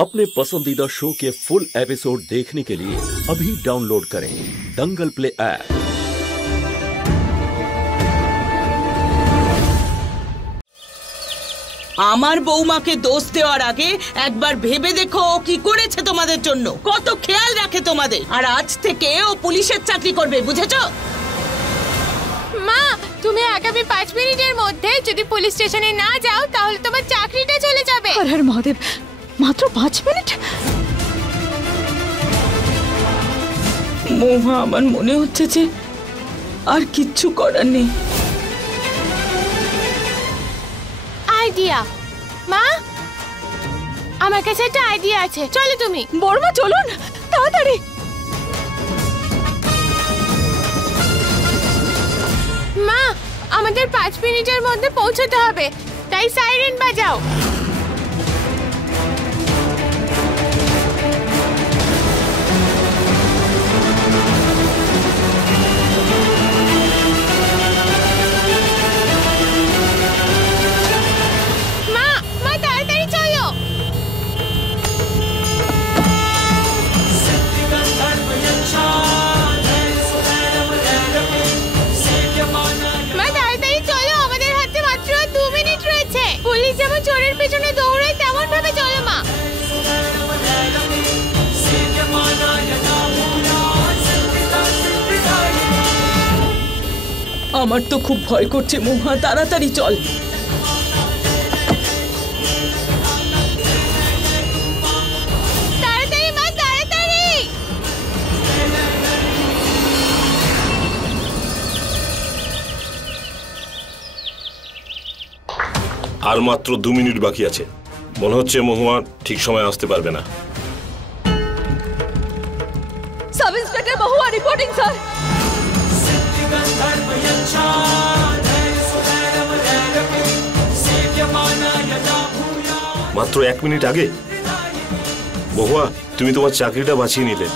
अपने पसंदीदा शो के फुल एपिसोड देखने के लिए अभी डाउनलोड करें दंगल प्ले ऐप। আমার বৌমাকে দোষ দেওয়ার আগে একবার ভেবে দেখো ও কি করেছে তোমাদের জন্য, কত খেয়াল রাখে তোমাদের। আর আজ থেকে ও পুলিশের চাকরি করবে, বুঝেছো? মা, তুমি আগামী 5 মিনিটের মধ্যে যদি পুলিশ স্টেশনে না যাও তাহলে তোমার চাকরিটা চলে যাবে। হর হর মহাদেব, মাত্র 5 মিনিট? মৌমা, আমার মনে হচ্ছে যে আর কিচ্ছু করার নেই। আইডিয়া মা, আমার কাছে একটা আইডিয়া আছে, চলো তুমি। বড়মা চলুন তাড়াতাড়ি। মা, আমাদের 5 মিনিটের মধ্যে পৌঁছতে হবে, তাই সাইরেন বাজাও। আমার তো খুব ভয় করছে মৌমা, তাড়াতাড়ি চল। তাড়াতাড়ি মা, তাড়াতাড়ি। আর মাত্র 2 মিনিট বাকি আছে। মনে হচ্ছে মহুয়া ঠিক সময় আসতে পারবে না। সাব ইন্সপেক্টর মহুয়া রিপোর্টিং স্যার। মাত্র 1 মিনিট আগে মহুয়া, তুমি তোমার চাকরিটা বাঁচিয়ে নিলে।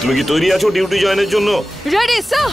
তুমি কি তৈরি আছো ডিউটি জয়েনের জন্য? Ready sir.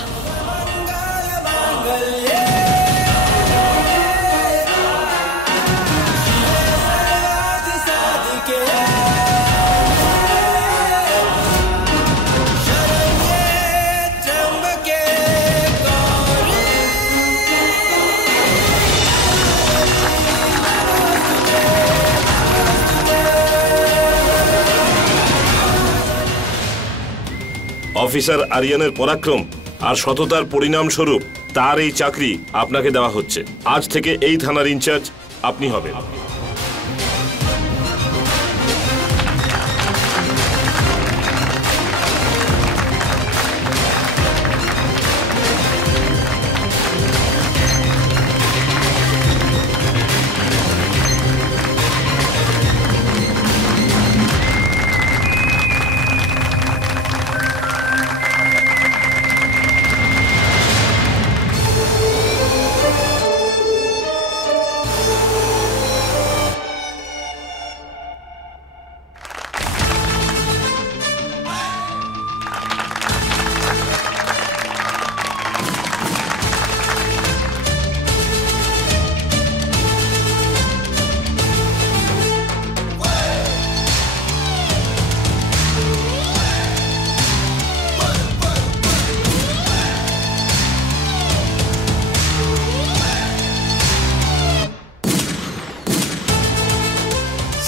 অফিসার আরিয়ানের পরাক্রম আর সততার পরিণাম স্বরূপ তার এই চাকরি আপনাকে দেওয়া হচ্ছে। আজ থেকে এই থানার ইনচার্জ আপনি হবেন।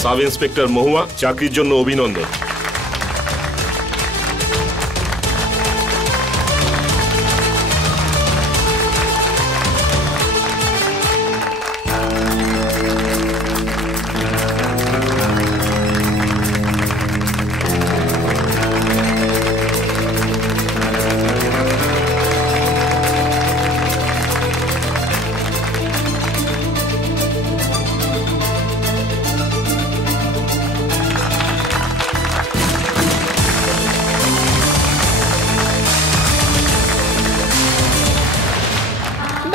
সাব ইন্সপেক্টর মহুয়া, চাকরির জন্য অভিনন্দন।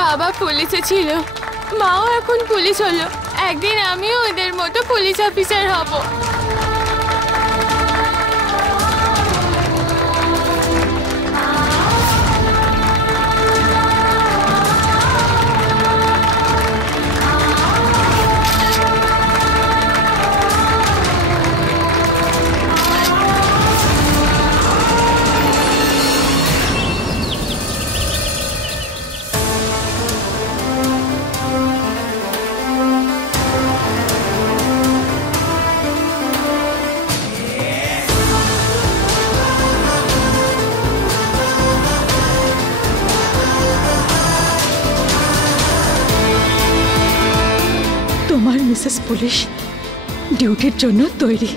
বাবা পুলিশে ছিল, মাও এখন পুলিশ হলো, একদিন আমিও ওদের মতো পুলিশ অফিসার হব। পুলিশ ডিউটির জন্য তৈরি।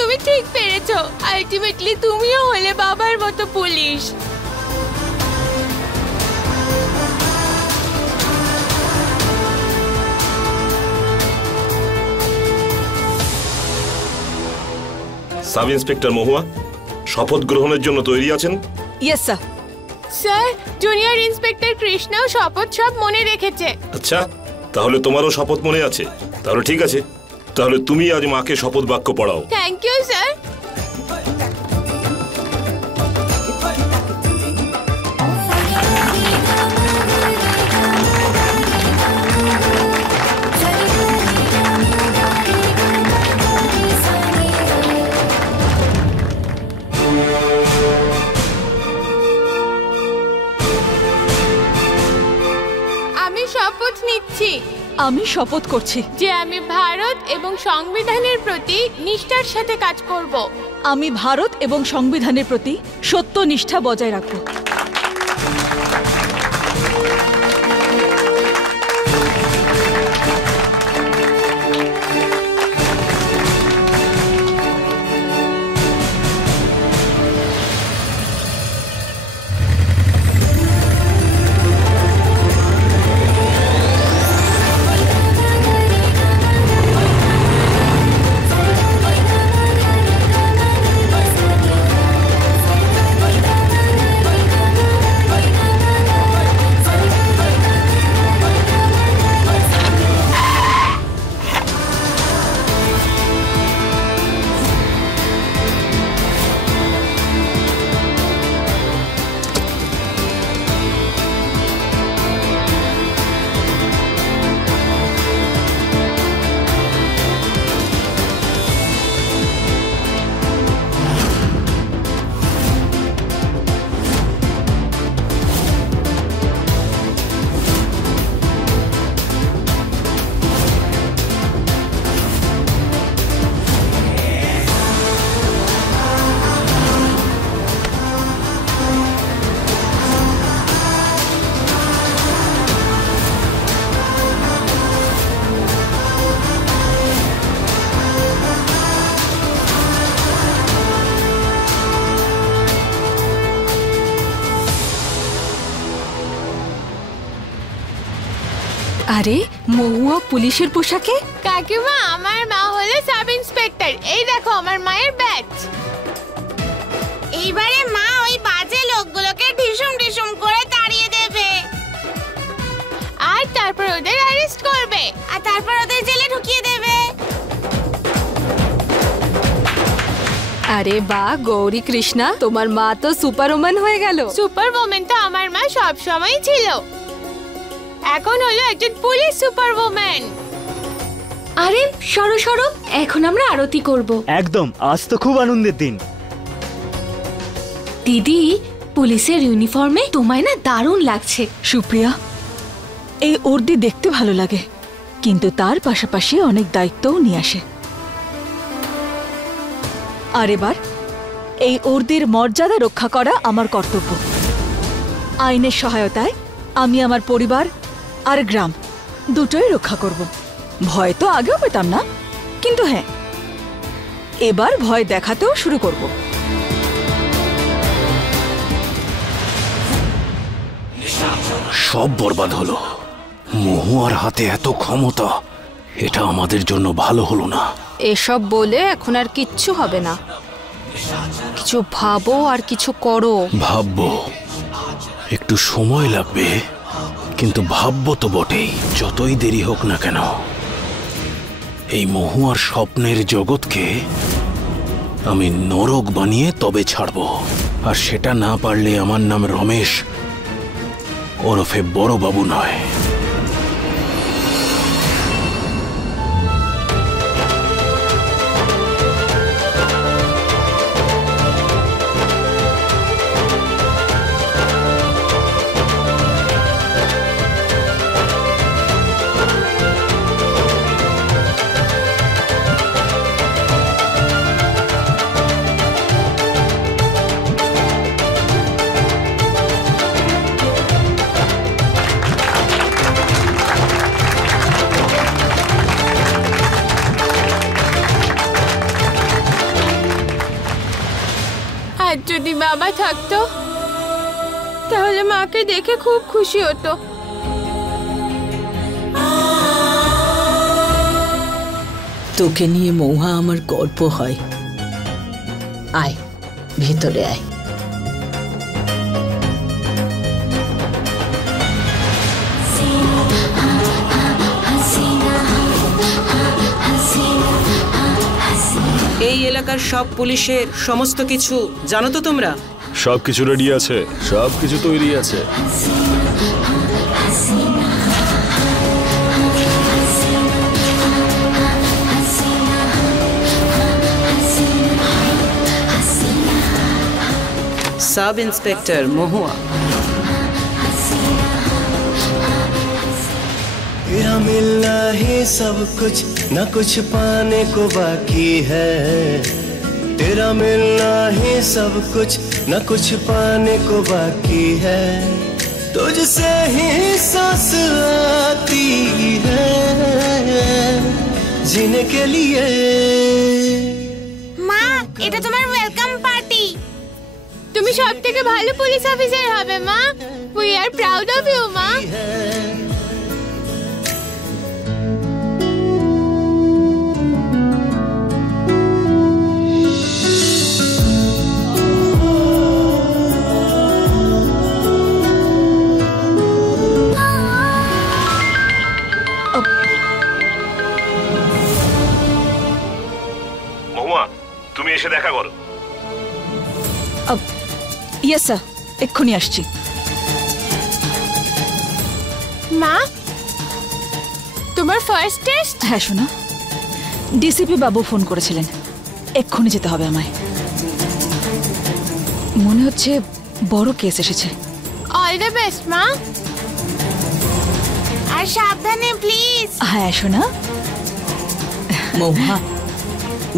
তুমি ঠিক পেরেছো, আলটিমেটলি তুমিও হলে বাবার মতো পুলিশ। সাব ইন্সপেক্টর মহুয়া শপথ গ্রহণের জন্য তৈরি আছেন? Yes sir. Sir, junior inspector কৃষ্ণাও শপথ সব মনে রেখেছে। আচ্ছা, তাহলে তোমারও শপথ মনে আছে। তাহলে ঠিক আছে, তাহলে তুমি আজ মাকে শপথ বাক্য পড়াও। Thank you sir. আমি শপথ নিচ্ছি। আমি শপথ করছি যে আমি ভারত এবং সংবিধানের প্রতি নিষ্ঠার সাথে কাজ করব। আমি ভারত এবং সংবিধানের প্রতি সত্য নিষ্ঠা বজায় রাখব। আরে মহুয়া পুলিশের পোশাকে? কাকিমা, আমার মা হলো সাব ইন্সপেক্টর। এই দেখো আমার মায়ের ব্যাচ। এইবারে মা ওই বাজে লোকগুলোকে ঢিসুম ঢিসুম করে তাড়িয়ে দেবে, আর তারপর ওদের অ্যারেস্ট করবে, আর তারপর ওদের জেলে ঢুকিয়ে দেবে। আরে বাহ গৌরী কৃষ্ণা, তোমার মা তো সুপারওম্যান হয়ে গেল। সুপারওম্যান তো আমার মা সব সময় ছিল, এখন হলো একজন পুলিশ সুপারওম্যান। আরে সরো সরো, এখন আমরা আরতি করব। একদম, আজ তো খুব আনন্দের দিন। দিদি, পুলিশের ইউনিফর্মে তোমায় না দারুণ লাগছে। সুপ্রিয়া, এই ওর্দি দেখতে ভালো লাগে, কিন্তু তার পাশাপাশি অনেক দায়িত্বও নিয়ে আসে। আর এবার এই ওর্দির মর্যাদা রক্ষা করা আমার কর্তব্য। আইনের সহায়তায় আমি আমার পরিবার আর গ্রাম দুটোই রক্ষা করব। ভয় তো আগেও পেতাম না, কিন্তু হ্যাঁ, এবার ভয় দেখাতেও শুরু করব। সব বরবাদ হলো। মহুয়ার হাতে এত ক্ষমতা, এটা আমাদের জন্য ভালো হলো না। এসব বলে এখন আর কিচ্ছু হবে না। কিছু ভাবো আর কিছু করো। ভাববো, একটু সময় লাগবে, কিন্তু ভাববো তো বটেই। যতই দেরি হোক না কেন, এই মহুয়ার স্বপ্নের জগৎকে আমি নরক বানিয়ে তবে ছাড়বো। আর সেটা না পারলে আমার নাম রমেশ ওরফে বড় বাবু নয়। আর যদি বাবা থাকতো তাহলে মাকে দেখে খুব খুশি হতো। তোকে নিয়ে মৌহা আমার গর্ব হয়। আয় ভেতরে আয়। এই এলাকার সব পুলিশের সমস্ত কিছু জানো তো তোমরা? সবকিছু রেডি আছে, সবকিছু তৈরি আছে। सब इंस्पेक्टर महुआ। तेरा मिलना ही सब कुछ, न कुछ पाने को बाकी है। तेरा मिलना ही सब कुछ, न कुछ पाने को बाकी है। तुझसे ही सांस आती है जीने के लिए। মা, এটা তোমার ওয়েলকাম পার্টি। তুমি সবথেকে ভালো পুলিশ অফিসার হবে মা। We are proud of you মা। মহুয়া, তুমি এসে দেখা করো। ইয়েস স্যার, এক্ষুনি আসছি। মা, তোমার ফার্স্ট টেস্ট? হ্যাঁ শোনা, ডিসিপি বাবু ফোন করেছিলেন, এক্ষুনি যেতে হবে আমায়। মনে হচ্ছে বড় কেস এসেছে। অল দ্য বেস্ট মা। আর সাবধানে প্লিজ। হ্যাঁ শোনা। মৌহা,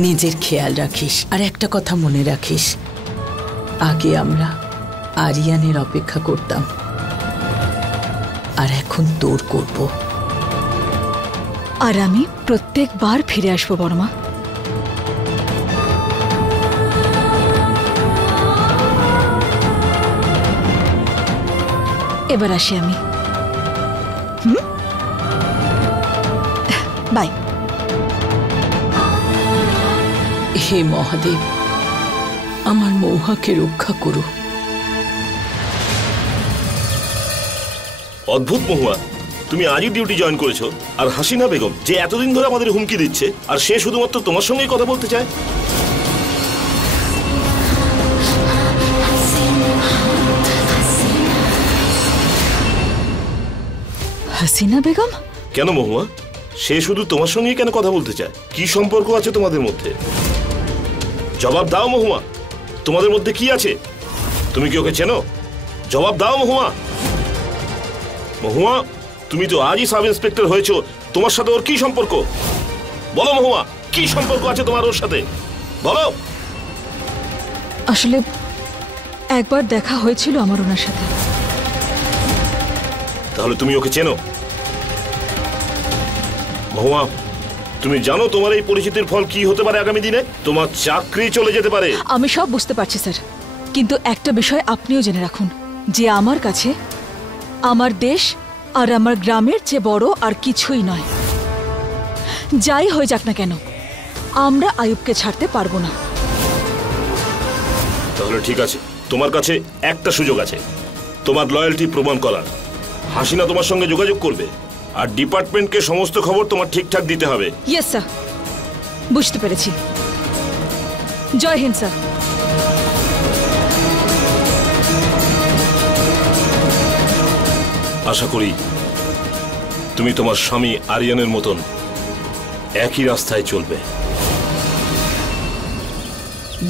নিজের খেয়াল রাখিস। আর একটা কথা মনে রাখিস, আগে আমরা আরিয়ানের অপেক্ষা করতাম, আর এখন তোর করব। আর আমি প্রত্যেকবার ফিরে আসবো বড়মা। এবার আসি আমি। বাই। হে মহাদেব, আমার মৌহাকে রক্ষা করো। অদ্ভুত মহুয়া, তুমি আজই ডিউটি জয়েন করেছো, আর হাসিনা বেগম যে এতদিন ধরে আমাদের হুমকি দিচ্ছে, আর সে শুধুমাত্র তোমার সঙ্গেই কথা বলতে চায়। হাসিনা বেগম? কেন মহুয়া, সে শুধু তোমার সঙ্গেই কেন কথা বলতে চায়? কি সম্পর্ক আছে তোমাদের মধ্যে? জবাব দাও মহুয়া, তোমাদের মধ্যে কি আছে? তুমি কি ওকে চেনো? জবাব দাও মহুয়া। মহুয়া, তুমি তো আজই সাব ইন্সপেক্টর হয়েছো, তোমার সাথে ওর কি সম্পর্ক? বলো মহুয়া, কি সম্পর্ক আছে তোমার ওর সাথে? বলো। আসলে একবার দেখা হয়েছিল আমার ওনার সাথে। তাহলে তুমি ওকে চেনো? মহুয়া, তুমি জানো তোমার এই পরিচিতির ফল কি হতে পারে আগামী দিনে? তোমার চাকরি চলে যেতে পারে। আমি সব বুঝতে পারছি স্যার, কিন্তু একটা বিষয় আপনিও জেনে রাখুন, যে আমার কাছে আমার দেশ আর আমার গ্রামের চেয়ে বড় আর কিছুই নয়। যাই হয়ে যাক না কেন, আমরা আয়ুবকে ছাড়তে পারবো না। তাহলে ঠিক আছে, তোমার কাছে একটা সুযোগ আছে তোমার লয়্যালটি প্রমাণ করার। হাসিনা তোমার সঙ্গে যোগাযোগ করবে, আর ডিপার্টমেন্টকে সমস্ত খবর তোমার ঠিকঠাক দিতে হবে। ইয়েস স্যার, বুঝতে পেরেছি। জয় হিন্দ স্যার। আশা করি তুমি তোমার স্বামী আরিয়ানের মতন একই রাস্তায় চলবে।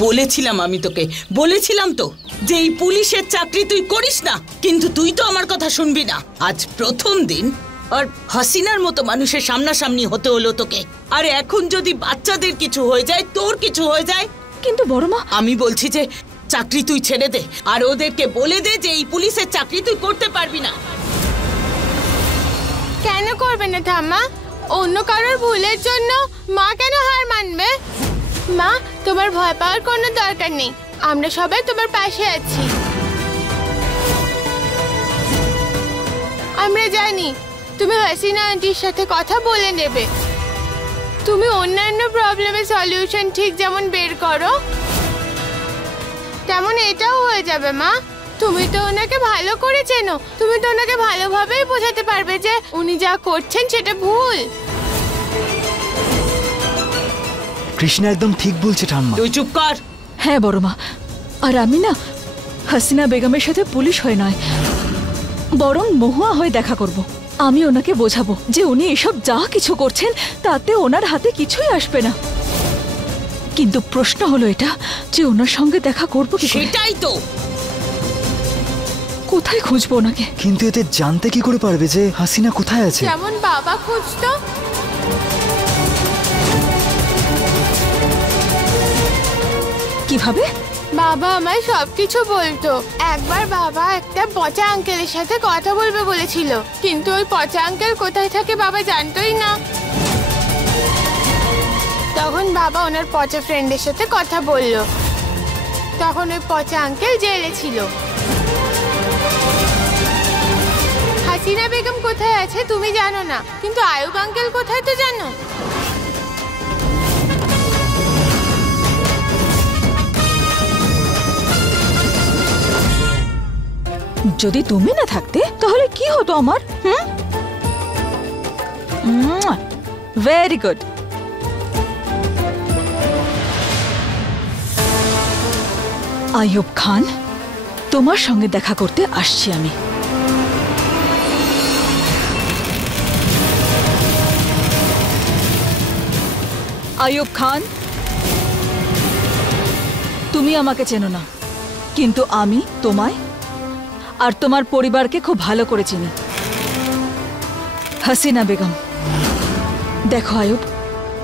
বলেছিলাম আমি তোকে, বলেছিলাম তো যে এই পুলিশের চাকরি তুই করিস না, কিন্তু তুই তো আমার কথা শুনবি না। আজ প্রথম দিন আর হাসিনার মতো মানুষের সামনাসামনি হতে হলো তোকে। আর এখন যদি বাচ্চাদের কিছু হয়ে যায়, তোর কিছু হয়ে যায়। কিন্তু বড়মা, আমি বলছি যে চাকরি তুই ছেড়ে দে, আর ওদেরকে বলে দে যে এই পুলিশের চাকরি তুই করতে পারবি না। কেন করবে না ঠাম্মা? অন্য কারোর ভুলের জন্য মা কেন হার মানবে? মা, তোমার ভয় পাওয়ার কোনো দরকার নেই। আমরা সবাই তোমার পাশে আছি। আমরা জানি তুমি হাসিনা আন্টির সাথে কথা বলে নেবে। তুমি অন্যান্য প্রবলেমের সলিউশন ঠিক যেমন বের করো তেমন এটাও হয়ে যাবে মা। তুমি তো ওনাকে ভালো করে চেনো, তুমি তো ওনাকে ভালোভাবেই বোঝাতে পারবে যে উনি যা করছেন সেটা ভুল। কৃষ্ণা একদম ঠিক বলছে ঠাম্মা। তুই চুপ কর। হ্যাঁ বড় মা, আর আমি না হাসিনা বেগমের সাথে পুলিশ হয়ে নয়, বরং মহুয়া হয়ে দেখা করব। আমি ওনাকে বোঝাবো যে উনি এসব যা কিছু করছেন তাতে ওনার হাতে কিছুই আসবে না। কিন্তু প্রশ্ন হলো এটা যে ওনার সঙ্গে দেখা করবো কি করে? সেটাই তো। কোথায় খুঁজবো ওনাকে? কিন্তু এতে জানতে কি করে পারবে যে হাসিনা কোথায় আছে? যেমন বাবা খুঁজতো। কিভাবে? বাবা আমায় সবকিছু বলতো। একবার বাবা একটা পচা আঙ্কেলের সাথে কথা বলবে বলেছিল, কিন্তু ওই পচা আঙ্কেল কোথায় থাকে বাবা জানতোই না। তখন বাবা ওনার পচা ফ্রেন্ডের সাথে কথা বলল। তখন ওই পচা আঙ্কেল জেলে ছিল। হাসিনা বেগম কোথায় আছে তুমি জানো না, কিন্তু আয়ুব আঙ্কেল কোথায় তো জানো। যদি তুমি না থাকতে তাহলে কি হতো আমার? Very good. আইয়ুব খান, তোমার সঙ্গে দেখা করতে আসছি আমি। আইয়ুব খান, তুমি আমাকে চেনো না, কিন্তু আমি তোমায় আর তোমার পরিবারকে খুব ভালো করে চিনি। হাসিনা বেগম, দেখো আইয়ুব,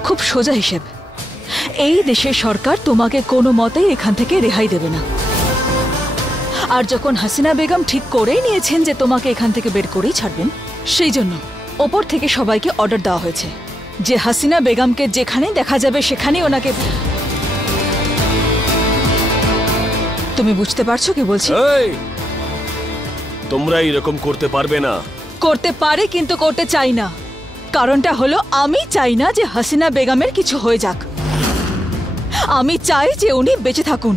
খুব সোজা হিসেব, এই দেশের সরকার তোমাকে কোনো মতেই এখান থেকে রেহাই দেবে না। আর যখন হাসিনা বেগম ঠিক করেই নিয়েছেন যে তোমাকে এখান থেকে বের করেই ছাড়বেন, সেই জন্য ওপর থেকে সবাইকে অর্ডার দেওয়া হয়েছে যে হাসিনা বেগমকে যেখানেই দেখা যাবে সেখানেই ওনাকে। তুমি বুঝতে পারছো কি বলছি? তোমরা এরকম করতে পারবে না। করতে পারে, কিন্তু করতে চাই না। কারণটা হলো আমি চাই না যে হাসিনা বেগমের কিছু হয়ে যাক। আমি চাই যে উনি বেঁচে থাকুন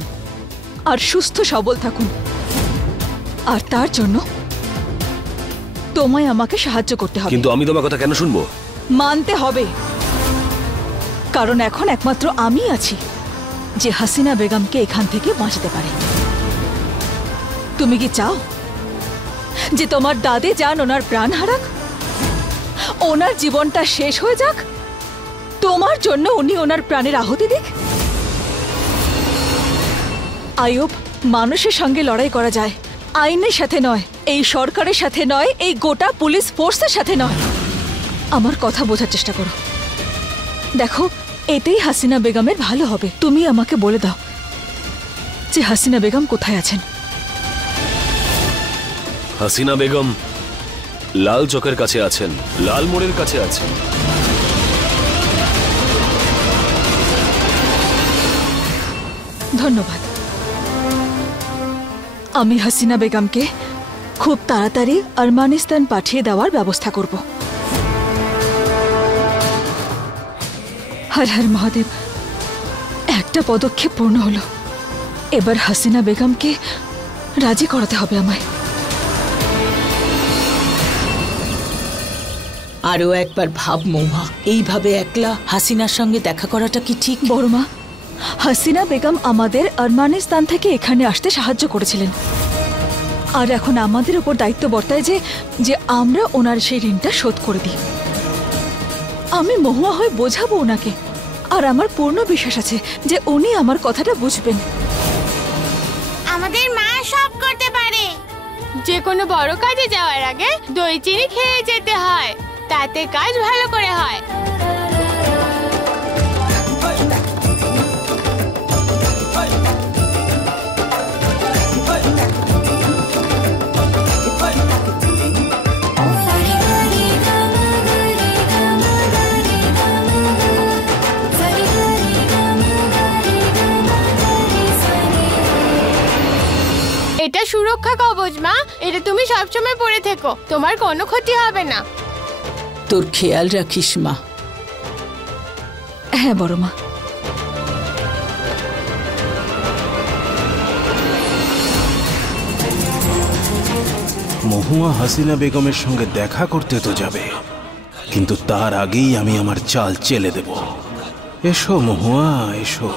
আর সুস্থ সবল থাকুন। আর তার জন্য তোমায় আমাকে সাহায্য করতে হবে। কিন্তু আমি তোমার কথা কেন শুনবো? মানতে হবে, কারণ এখন একমাত্র আমি আছি যে হাসিনা বেগমকে এখান থেকে বাঁচাতে পারে। তুমি কি চাও যে তোমার দাদে যান ওনার প্রাণ হারাক, ওনার জীবনটা শেষ হয়ে যাক, তোমার জন্য উনি ওনার প্রাণের আহুতি দিক? আইয়ুব, মানুষের সঙ্গে লড়াই করা যায়, আইনের সাথে নয়, এই সরকারের সাথে নয়, এই গোটা পুলিশ ফোর্সের সাথে নয়। আমার কথা বোঝার চেষ্টা করো। দেখো, এতেই হাসিনা বেগমের ভালো হবে। তুমি আমাকে বলে দাও যে হাসিনা বেগম কোথায় আছেন। হাসিনা বেগম লাল চকের কাছে আছেন, লাল মোড়ের কাছে আছেন। ধন্যবাদ। আমি হাসিনা বেগমকে খুব তাড়াতাড়ি আরমানিস্তান পাঠিয়ে দেওয়ার ব্যবস্থা করব। হর হর মহাদেব, একটা পদক্ষেপ পূর্ণ হলো। এবার হাসিনা বেগমকে রাজি করাতে হবে আমায়। আরো একবার ভাব মহুয়া, এইভাবে একলা হাসিনার সঙ্গে দেখা করাটা কি ঠিক? বড়মা, হাসিনা বেগম আমাদের আরমানিস্তান থেকে এখানে আসতে সাহায্য করেছিলেন, আর এখন আমাদের উপর দায়িত্ব বর্তায় যে আমরা ওনার সেই ঋণটা শোধ করে দিই। আমি মহুয়া হয়ে বোঝাবো ওনাকে, আর আমার পূর্ণ বিশ্বাস আছে যে উনি আমার কথাটা বুঝবেন। আমাদের মা সব করতে পারে। যে কোনো বড় কাজে যাওয়ার আগে দই চিনি খেয়ে যেতে হয়, তাতে কাজ ভালো করে হয়। রক্ষা কবচ মা, এটা তুমি সবসময় পরে থেকো, তোমার কোনো ক্ষতি হবে না। তোর খেয়াল রাখিস মা। হ্যাঁ বড় মা। মহুয়া হাসিনা বেগমের সঙ্গে দেখা করতে তো যাবে, কিন্তু তার আগেই আমি আমার চাল চেলে দেব। এসো মহুয়া, এসো।